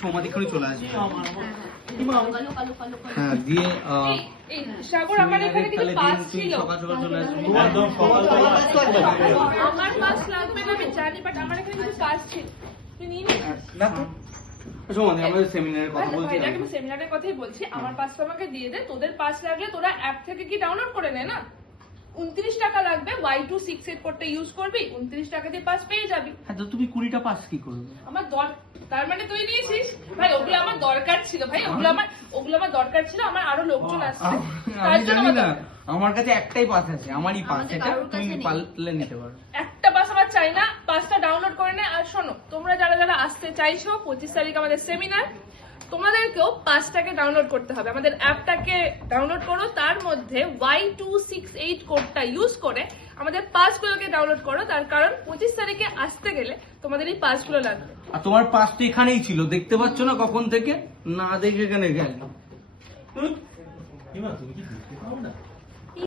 সমাধিক্ষণে চলে আসবে। হ্যাঁ দিয়ে সাগর আমার এখানে কিছু পাস ছিল, সকাল সকাল চলে আসবে। আমার পাস লাগবে না আমি জানি, বাট আমার এখানে কিছু পাস ছিল, তুই নিয়ে নিস না তো সমাধি আমাদের সেমিনারের কথা বলছি। আমি সেমিনারের কথাই বলছি, আমার পাসটা আমাকে দিয়ে দে। তোদের পাস লাগলে তোরা অ্যাপ থেকে কি ডাউনলোড করে নে না, 29 টাকা লাগবে, Y268 কোডটা ইউজ করবি, 29 টাকা দিয়ে পাস পেয়ে যাবি। হ্যাঁ তো তুমি 20টা পাস কি করবে? আমার তার মানে তুই নিয়েছিস ভাই? ওগুলো আমার দরকার ছিল ভাই, ওগুলো আমার দরকার ছিল, আমার আরো লোকজন আসছে আমি জানি না, আমার কাছে একটাই পাস আছে, আমারই পাস, এটা তুমি পারলে নিতে পারো। একটা পাস আমার চাই না, পাসটা ডাউনলোড করে নে। আর শোনো, তোমরা যারা যারা আসতে চাইছো 25 তারিখ আমাদের সেমিনার, তোমাদেরকেও পাসটাকে ডাউনলোড করতে হবে, আমাদের অ্যাপটাকে ডাউনলোড করো, তার মধ্যে Y268 কোডটা ইউজ করে আমাদের পাসগুলোকে ডাউনলোড করো, তার কারণ 25 তারিখে আসতে গেলে তোমাদের এই পাসগুলো লাগবে। আর তোমার পাসটা এখানেই ছিল, দেখতে পাচ্ছ না কখন থেকে, না দেখে এখানে গেল। তুমি কি দেখতে পাও না?